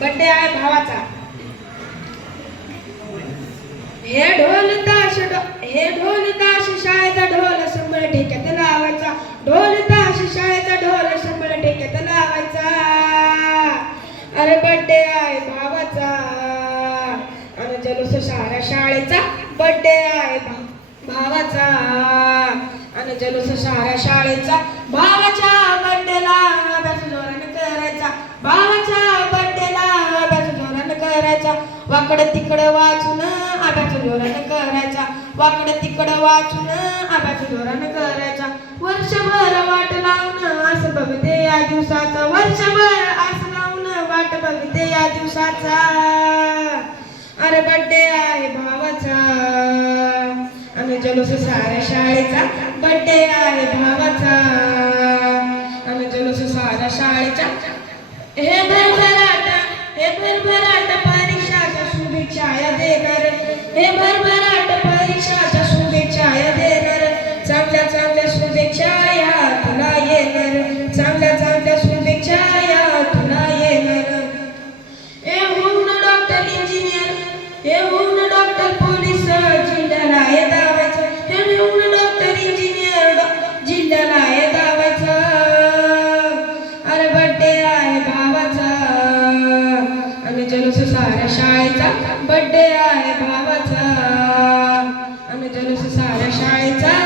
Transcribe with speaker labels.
Speaker 1: Birthday आहे भावाचा. हे ढोल ताश हे ढोल ताश शाळेचा ढोल संबळ ठेक्यात लावायचा. ढोल ताश शाळेचा ढोल संबळ ठेक्यात लावायचा. अरे बड्डे आहे भावाचा. आणि जलूस सारा शाळेचा बड्डे आहे भा- भावाचा. आणि जलूस साऱ्या शाळेचा भावाचा. वाकडं तिकडं वाचून आब्याच्या जोरानं करायचा. वाकडं तिकडं वाचून आब्याच्या जोरानं करायचा. वर्षभर वाट लावून असं बघते या दिवसाचं. वर्षभर असं लावून वाट बघते या दिवसाचा. अरे बड्डे आहे भावाचा. आणि जलूस साऱ्या शाळेचा बड्डे आहे भावाचा. आणि जलूस साऱ्या शाळेचा. हे शुभेच्छा देणार हे भरभराट परीक्षाच्या शुभेच्छा देणार. चांगल्या चांगल्या शुभेच्छा या तुला येणार. चांगल्या चांगल्या शुभेच्छा या तुला येणार. हे होऊन डॉक्टर इंजिनियर हे होऊन जलूस साऱ्या शाळेचा बड्डे आहे भावाचा. आणि जलूस साऱ्या शाळेचा.